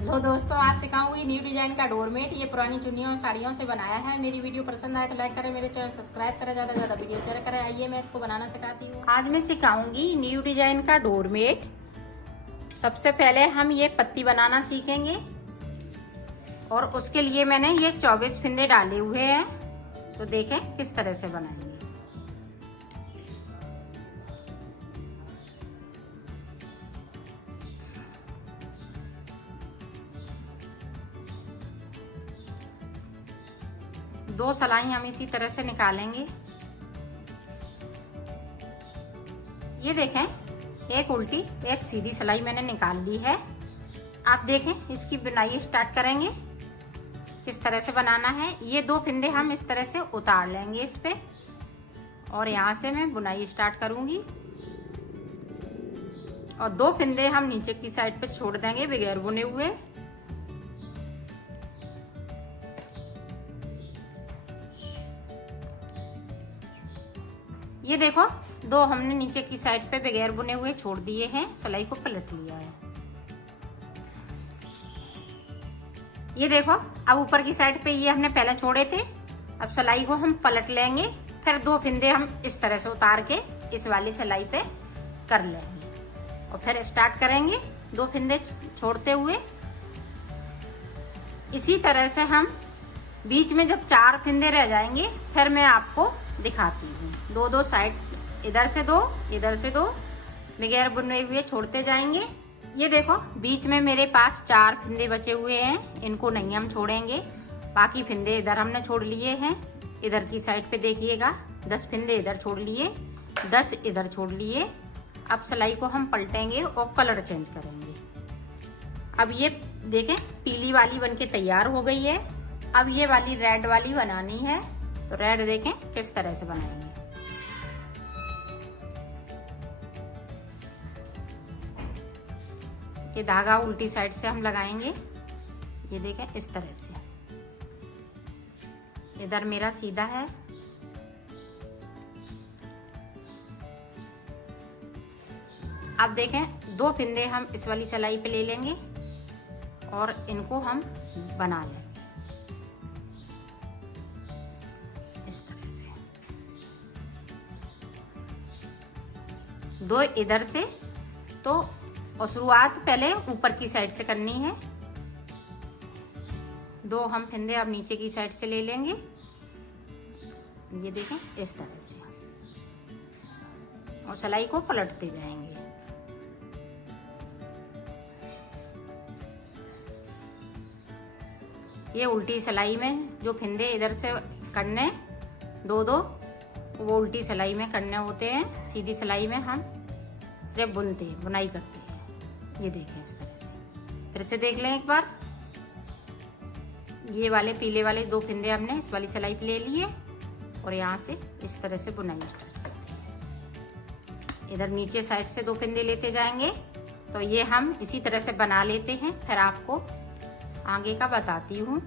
लो दोस्तों, आज सिखाऊंगी new design का डोरमेट। ये पुरानी चुन्नियों और साड़ियों से बनाया है। मेरी वीडियो पसंद आए तो लाइक करें, मेरे चैनल सब्सक्राइब करें, ज्यादा से ज्यादा वीडियो शेयर करें। आइए मैं इसको बनाना सिखाती हूँ। आज मैं सिखाऊंगी न्यू डिजाइन का डोरमेट। सबसे पहले हम ये पत्ती बनाना सीखेंगे और उसके लिए मैंने ये 24 फिंदे डाले हुए हैं। तो देखें किस तरह से बनाएंगे। दो सलाई हम इसी तरह से निकालेंगे। ये देखें, एक उल्टी एक सीधी सलाई मैंने निकाल ली है। आप देखें, इसकी बुनाई स्टार्ट करेंगे। किस तरह से बनाना है, ये दो फिंदे हम इस तरह से उतार लेंगे इस पे और यहाँ से मैं बुनाई स्टार्ट करूंगी और दो फिंदे हम नीचे की साइड पे छोड़ देंगे बगैर बुने हुए। ये देखो, दो हमने नीचे की साइड पे बगैर बुने हुए छोड़ दिए हैं। सलाई को पलट लिया है। ये देखो, अब ऊपर की साइड पे ये हमने पहले छोड़े थे। अब सलाई को हम पलट लेंगे, फिर दो फिंदे हम इस तरह से उतार के इस वाली सलाई पे कर लेंगे और फिर स्टार्ट करेंगे दो फिंदे छोड़ते हुए। इसी तरह से हम बीच में जब 4 फिंदे रह जाएंगे फिर मैं आपको दिखाती हूँ। दो साइड, इधर से दो बगैर बुने हुए छोड़ते जाएंगे। ये देखो, बीच में मेरे पास 4 फिंदे बचे हुए हैं, इनको नहीं हम छोड़ेंगे। बाकी फिंदे इधर हमने छोड़ लिए हैं। इधर की साइड पे देखिएगा, 10 फिंदे इधर छोड़ लिए, 10 इधर छोड़ लिए। अब सलाई को हम पलटेंगे और कलर चेंज करेंगे। अब ये देखें, पीली वाली बनके तैयार हो गई है। अब ये वाली रेड वाली बनानी है। तो रेड देखें किस तरह से बनाएंगे। ये धागा उल्टी साइड से हम लगाएंगे। ये देखें इस तरह से। इधर मेरा सीधा है। अब देखें, दो फिंदे हम इस वाली सलाई पे ले लेंगे और इनको हम बना लेंगे इस तरह से। दो इधर से, तो और शुरुआत पहले ऊपर की साइड से करनी है। दो हम फिंदे अब नीचे की साइड से ले लेंगे। ये देखें इस तरह से और सलाई को पलटते जाएंगे। ये उल्टी सलाई में जो फिंदे इधर से करने दो वो उल्टी सलाई में करने होते हैं। सीधी सलाई में हम सिर्फ बुनाई करते हैं। ये देखें इस तरह से। फिर से देख लें एक बार। ये वाले पीले वाले दो फिंदे हमने इस वाली सलाई पे ले लिए और यहाँ से इस तरह से बुनाई स्टार्ट करते हैं। इधर नीचे साइड से दो फिंदे लेते जाएंगे। तो ये हम इसी तरह से बना लेते हैं, फिर आपको आगे का बताती हूँ।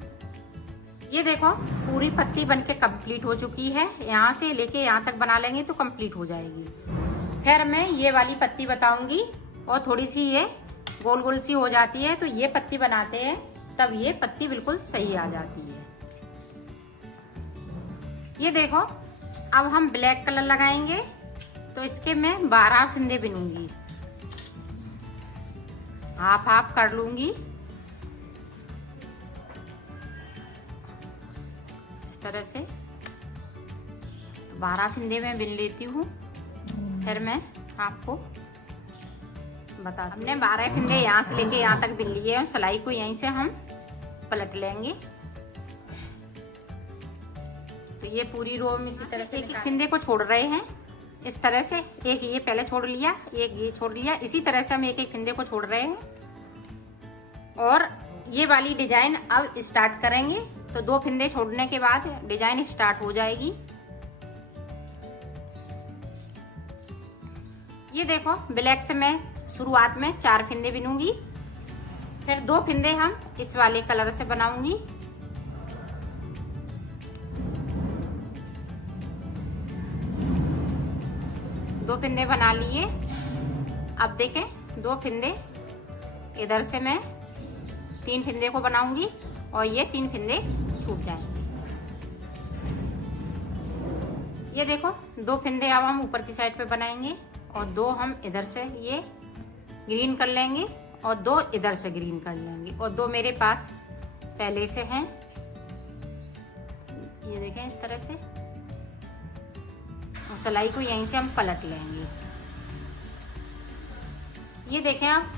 ये देखो, पूरी पत्ती बनके कंप्लीट हो चुकी है। यहाँ से लेके यहाँ तक बना लेंगे तो कंप्लीट हो जाएगी। फिर मैं ये वाली पत्ती बताऊंगी और थोड़ी सी ये गोल गोल सी हो जाती है तो ये पत्ती बनाते हैं, तब ये पत्ती बिल्कुल सही आ जाती है। ये देखो, अब हम ब्लैक कलर लगाएंगे तो इसके मैं 12 फिंदे बिनूंगी। हाफ हाफ कर लूंगी इस तरह से। 12 फिंदे मैं बिन लेती हूँ, फिर मैं आपको बता। हमने 12 फिंदे यहाँ से लेके यहाँ तक बिन लिए हैं। सलाई को यहीं से हम पलट लेंगे। तो ये पूरी रो में इसी तरह से एक फिंदे को छोड़ रहे हैं इस तरह से। एक ये पहले छोड़ लिया, एक ये छोड़ लिया। इसी तरह से हम एक फिंदे को छोड़ रहे हैं और ये वाली डिजाइन अब स्टार्ट करेंगे। तो दो फिंदे छोड़ने के बाद डिजाइन स्टार्ट हो जाएगी। ये देखो, ब्लैक से मैं शुरुआत में 4 फिंदे बिनूंगी, फिर 2 फिंदे हम इस वाले कलर से बनाऊंगी। दो फिंदे बना लिए। अब देखें, 2 फिंदे इधर से मैं 3 फिंदे को बनाऊंगी और ये 3 फिंदे छूट जाएंगे। ये देखो 2 फिंदे अब हम ऊपर की साइड पे बनाएंगे और 2 हम इधर से ये ग्रीन कर लेंगे और 2 इधर से ग्रीन कर लेंगे और 2 मेरे पास पहले से हैं। ये देखें इस तरह से, और सिलाई को यहीं से हम पलट लेंगे। ये देखें आप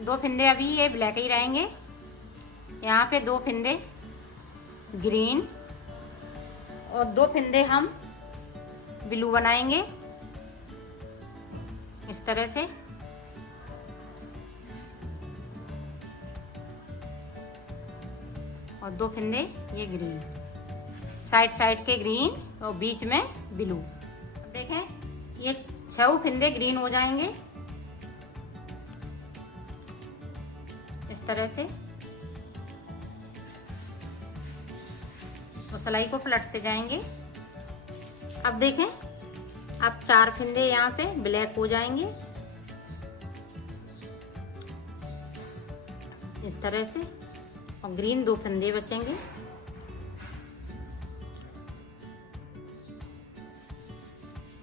2 फिंदे अभी ये ब्लैक ही रहेंगे, यहाँ पे 2 फिंदे ग्रीन और 2 फिंदे हम ब्लू बनाएंगे इस तरह से। और 2 फिंदे ये ग्रीन, साइड साइड के ग्रीन और बीच में ब्लू। देखें ये 6 फिंदे ग्रीन हो जाएंगे इस तरह से, और सिलाई को पलटते जाएंगे। अब देखें अब 4 फिंदे यहाँ पे ब्लैक हो जाएंगे इस तरह से, और ग्रीन 2 फिंदे बचेंगे।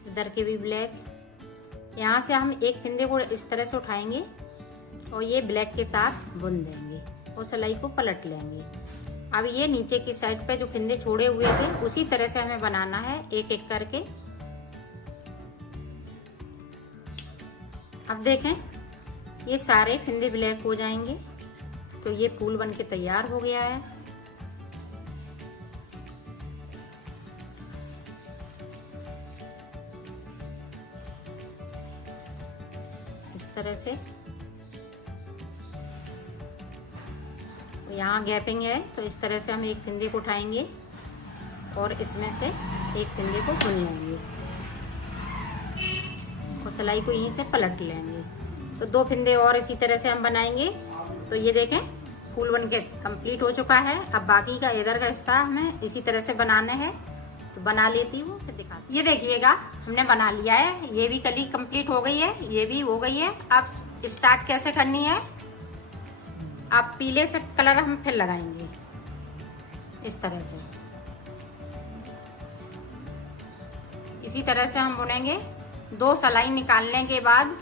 इधर के भी ब्लैक, यहाँ से हम 1 फिंदे को इस तरह से उठाएंगे और ये ब्लैक के साथ बुन देंगे और सिलाई को पलट लेंगे। अब ये नीचे की साइड पे जो फिंदे छोड़े हुए थे उसी तरह से हमें बनाना है एक एक करके। अब देखें ये सारे फिंदे ब्लैक हो जाएंगे तो ये फूल बन के तैयार हो गया है। इस तरह से यहाँ गैपिंग है तो इस तरह से हम 1 फिंदे को उठाएंगे और इसमें से 1 फिंदे को बुन लेंगे और सिलाई को यहीं से पलट लेंगे। तो 2 फिंदे और इसी तरह से हम बनाएंगे। तो ये देखें फूल बन के कंप्लीट हो चुका है। अब बाकी का इधर का हिस्सा हमें इसी तरह से बनाना है, तो बना लेती हूँ फिर दिखा। ये देखिएगा हमने बना लिया है, ये भी कली कंप्लीट हो गई है, ये भी हो गई है। अब स्टार्ट कैसे करनी है, अब पीले से कलर हम फिर लगाएंगे इस तरह से। इसी तरह से हम बुनेंगे। 2 सिलाई निकालने के बाद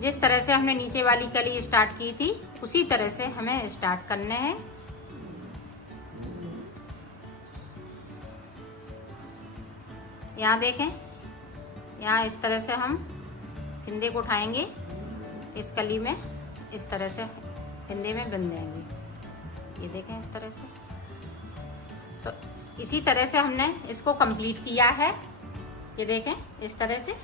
जिस तरह से हमने नीचे वाली कली स्टार्ट की थी उसी तरह से हमें स्टार्ट करने हैं। यहाँ देखें, यहाँ इस तरह से हम फिंदे को उठाएंगे, इस कली में इस तरह से फिंदे में बन देंगे। ये देखें इस तरह से। तो इसी तरह से हमने इसको कंप्लीट किया है। ये देखें इस तरह से।